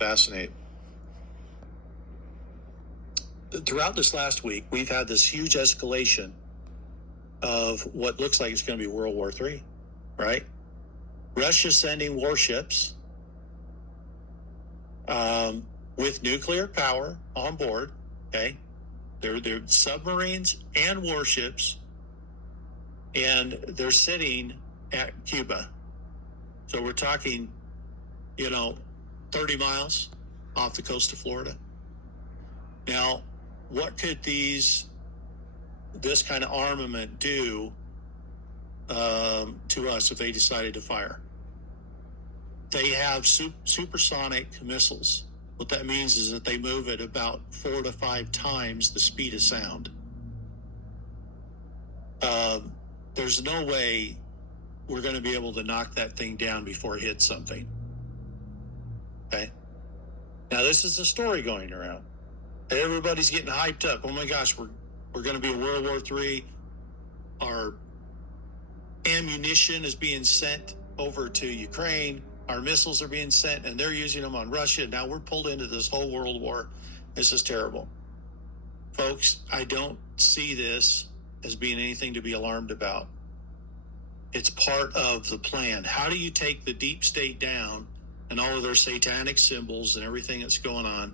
Fascinating. Throughout this last week, we've had this huge escalation of what looks like it's going to be World War III, right? Russia sending warships with nuclear power on board, okay? They're submarines and warships, and they're sitting at Cuba. So we're talking, 30 miles off the coast of Florida. Now, what could this kind of armament do to us if they decided to fire? They have supersonic missiles. What that means is that they move at about 4 to 5 times the speed of sound. There's no way we're going to be able to knock that thing down before it hits something. Okay? Now, this is a story going around. Everybody's getting hyped up. Oh my gosh, we're going to be in World War III. Our ammunition is being sent over to Ukraine. Our missiles are being sent, and they're using them on Russia. Now we're pulled into this whole world war. This is terrible. Folks, I don't see this as being anything to be alarmed about. It's part of the plan. How do you take the deep state down and all of their satanic symbols and everything that's going on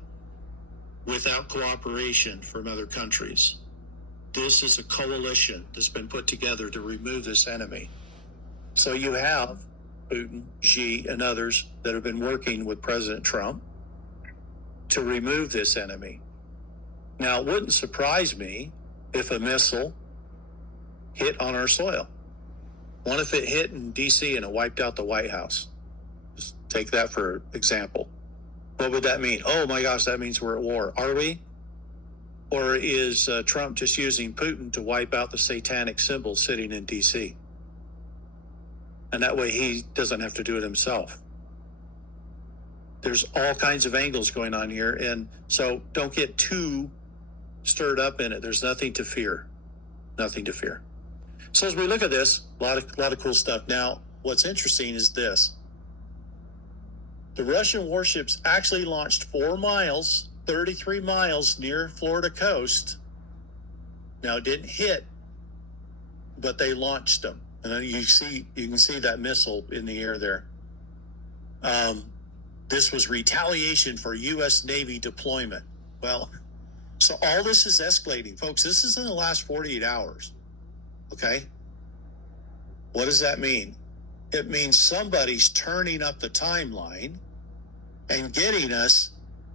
without cooperation from other countries? This is a coalition that's been put together to remove this enemy. So you have Putin, Xi, and others that have been working with President Trump to remove this enemy. Now, it wouldn't surprise me if a missile hit on our soil. What if it hit in D.C. and it wiped out the White House? Just take that for example. What would that mean? Oh my gosh, that means we're at war. Are we? Or is Trump just using Putin to wipe out the satanic symbols sitting in D.C.? And that way he doesn't have to do it himself. There's all kinds of angles going on here. And so don't get too stirred up in it. There's nothing to fear. Nothing to fear. So as we look at this, a lot of cool stuff. Now, what's interesting is this. The Russian warships actually launched 4 miles, 33 miles near Florida coast. Now, it didn't hit, but they launched them. And then you can see that missile in the air there. This was retaliation for U.S. Navy deployment. Well, so all this is escalating. Folks, this is in the last 48 hours. Okay? What does that mean? It means somebody's turning up the timeline and getting us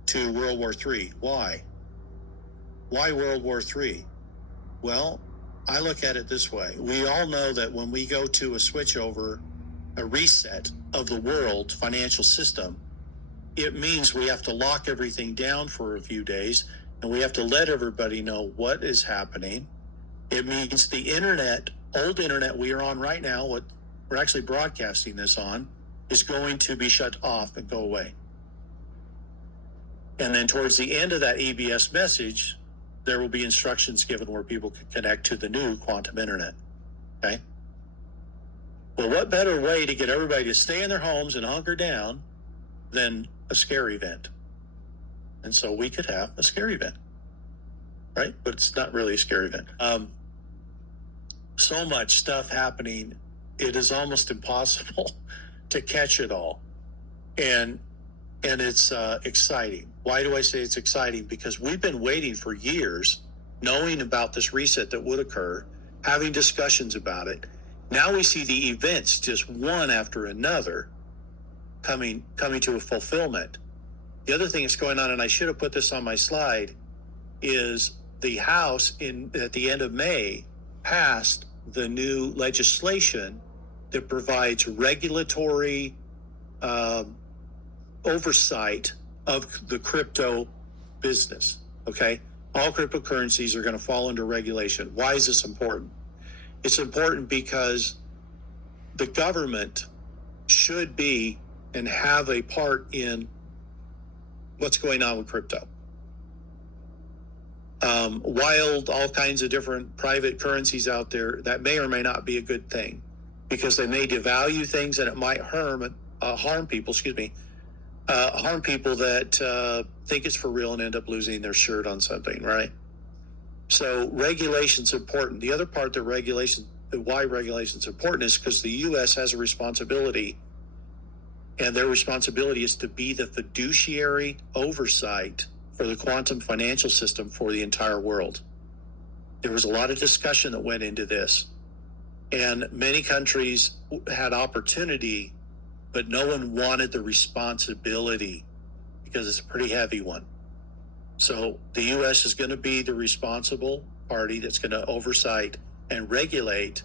to World War III. Why? Why World War III? Well, I look at it this way. We all know that when we go to a switchover, a reset of the world financial system, it means we have to lock everything down for a few days, and we have to let everybody know what is happening. It means the internet, old internet we are on right now, what we're actually broadcasting this on, is going to be shut off and go away. And then towards the end of that EBS message, there will be instructions given where people can connect to the new quantum internet. Okay? Well, what better way to get everybody to stay in their homes and hunker down than a scare event? And so we could have a scare event, right? But it's not really a scare event. So much stuff happening, it is almost impossible to catch it all. And it's exciting. Why do I say it's exciting? Because we've been waiting for years, knowing about this reset that would occur, having discussions about it. Now we see the events, just one after another, coming to a fulfillment. The other thing that's going on, and I should have put this on my slide, is the House at the end of May passed the new legislation that provides regulatory oversight of the crypto business. Okay? All cryptocurrencies are going to fall under regulation. Why is this important? It's important because the government should be and have a part in what's going on with crypto. Wild, all kinds of different private currencies out there, that may or may not be a good thing because they may devalue things and it might harm people, harm people that think it's for real and end up losing their shirt on something, right? So regulation's important. The other part that why regulation's important is because the U.S. has a responsibility, and their responsibility is to be the fiduciary oversight for the quantum financial system for the entire world. There was a lot of discussion that went into this, and many countries had opportunity, but no one wanted the responsibility because it's a pretty heavy one. So the U.S. is going to be the responsible party that's going to oversight and regulate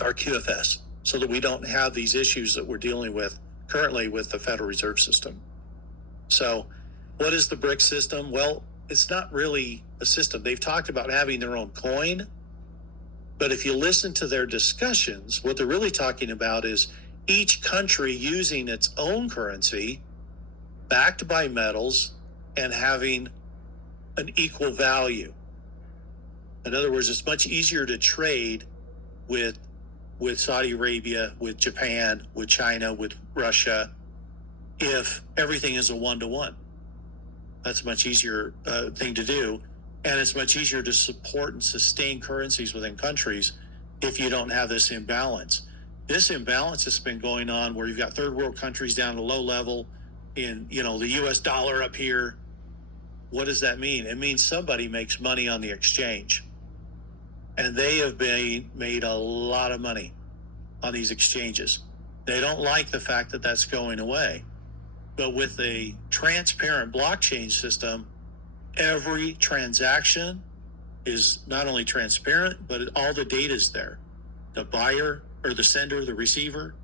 our QFS so that we don't have these issues that we're dealing with currently with the Federal Reserve System. So what is the BRICS system? Well, it's not really a system. They've talked about having their own coin, but if you listen to their discussions, what they're really talking about is each country using its own currency backed by metals and having an equal value. In other words, it's much easier to trade with Saudi Arabia, with Japan, with China, with Russia, if everything is a one-to-one. That's a much easier thing to do. And it's much easier to support and sustain currencies within countries if you don't have this imbalance. This imbalance has been going on where you've got third world countries down to low level in, the US dollar up here. What does that mean? It means somebody makes money on the exchange. And they have made a lot of money on these exchanges. They don't like the fact that that's going away. But with a transparent blockchain system, every transaction is not only transparent, but all the data is there. The buyer or the sender, the receiver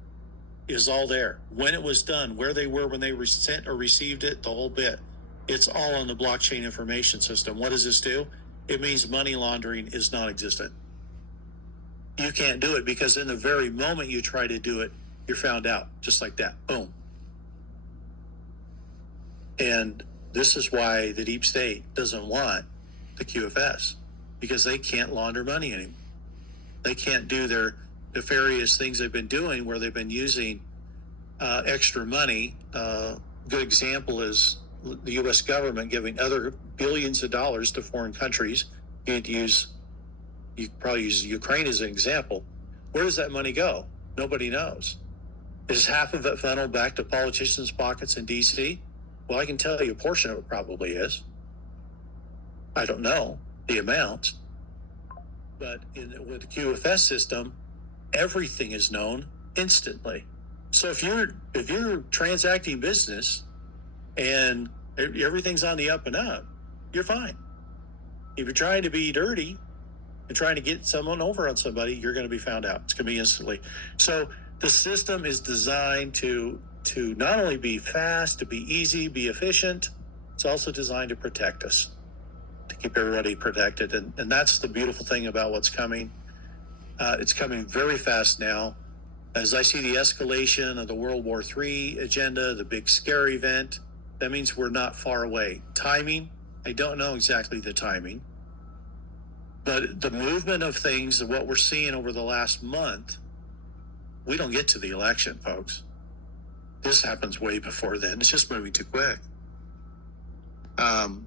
is all there. When it was done, where they were when they sent or received it, the whole bit. It's all on the blockchain information system. What does this do? It means money laundering is non-existent. You can't do it because in the very moment you try to do it, you're found out just like that. Boom. And this is why the deep state doesn't want the QFS, because they can't launder money anymore. They can't do their nefarious things they've been doing where they've been using extra money. Good example is the U.S. government giving other billions of dollars to foreign countries. You could probably use Ukraine as an example. Where does that money go? Nobody knows. Is half of it funneled back to politicians' pockets in D.C.? Well, I can tell you a portion of it probably is. I don't know the amount. But with the QFS system, everything is known instantly. So if you're transacting business and everything's on the up and up, you're fine. If you're trying to be dirty and trying to get someone over on somebody, you're going to be found out. It's going to be instantly. So the system is designed to not only be fast, to be easy, be efficient, it's also designed to protect us, to keep everybody protected. And that's the beautiful thing about what's coming. It's coming very fast now. As I see the escalation of the World War III agenda, the big scare event, that means we're not far away. Timing, I don't know exactly the timing. But the movement of things and what we're seeing over the last month, we don't get to the election, folks. This happens way before then. It's just moving too quick.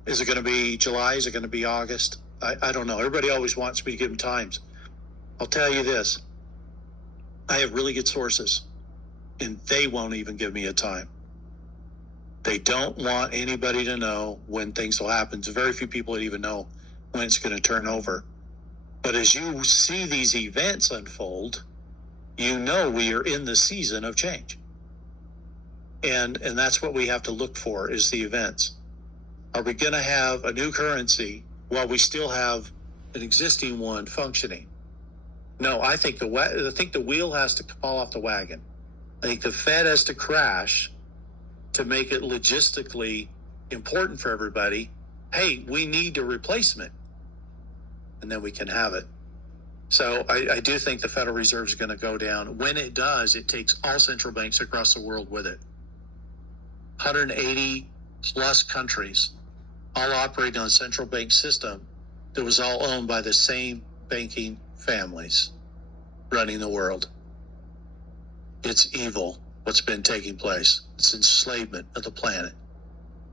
Is it going to be July? Is it going to be August? I don't know. Everybody always wants me to give them times. I'll tell you this. I have really good sources, and they won't even give me a time. They don't want anybody to know when things will happen. There's very few people that even know when it's going to turn over. But as you see these events unfold, you know we are in the season of change. And that's what we have to look for, is the events. Are we going to have a new currency while we still have an existing one functioning? No, I think the wheel has to fall off the wagon. I think the Fed has to crash to make it logistically important for everybody. Hey, we need a replacement, and then we can have it. So I do think the Federal Reserve is going to go down. When it does, it takes all central banks across the world with it. 180 plus countries all operating on a central bank system that was all owned by the same banking families running the world. It's evil. what's been taking place. It's enslavement of the planet.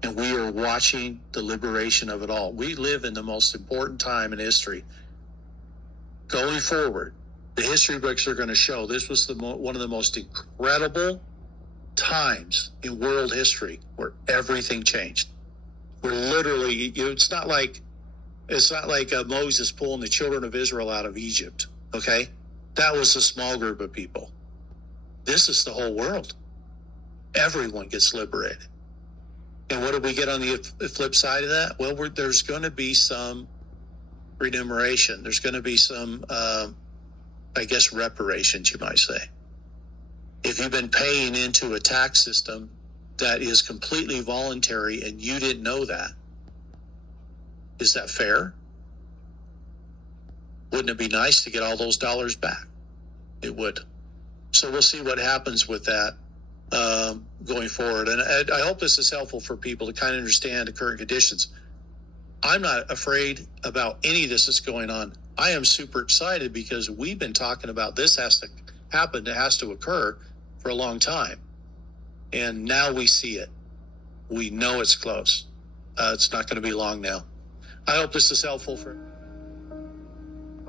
And we are watching the liberation of it all. We live in the most important time in history. Going forward, the history books are going to show this was one of the most incredible times in world history where everything changed. We're literally, it's not like Moses pulling the children of Israel out of Egypt. Okay, that was a small group of people. This is the whole world. Everyone gets liberated. And what do we get on the flip side of that? Well, there's going to be some remuneration. There's going to be some, I guess, reparations, you might say. If you've been paying into a tax system that is completely voluntary and you didn't know that, is that fair? Wouldn't it be nice to get all those dollars back? It would. So we'll see what happens with that going forward. And I hope this is helpful for people to kind of understand the current conditions. I'm not afraid about any of this that's going on. I am super excited because we've been talking about this has to happen, it has to occur for a long time. And now we see it. We know it's close. It's not going to be long now. I hope this is helpful for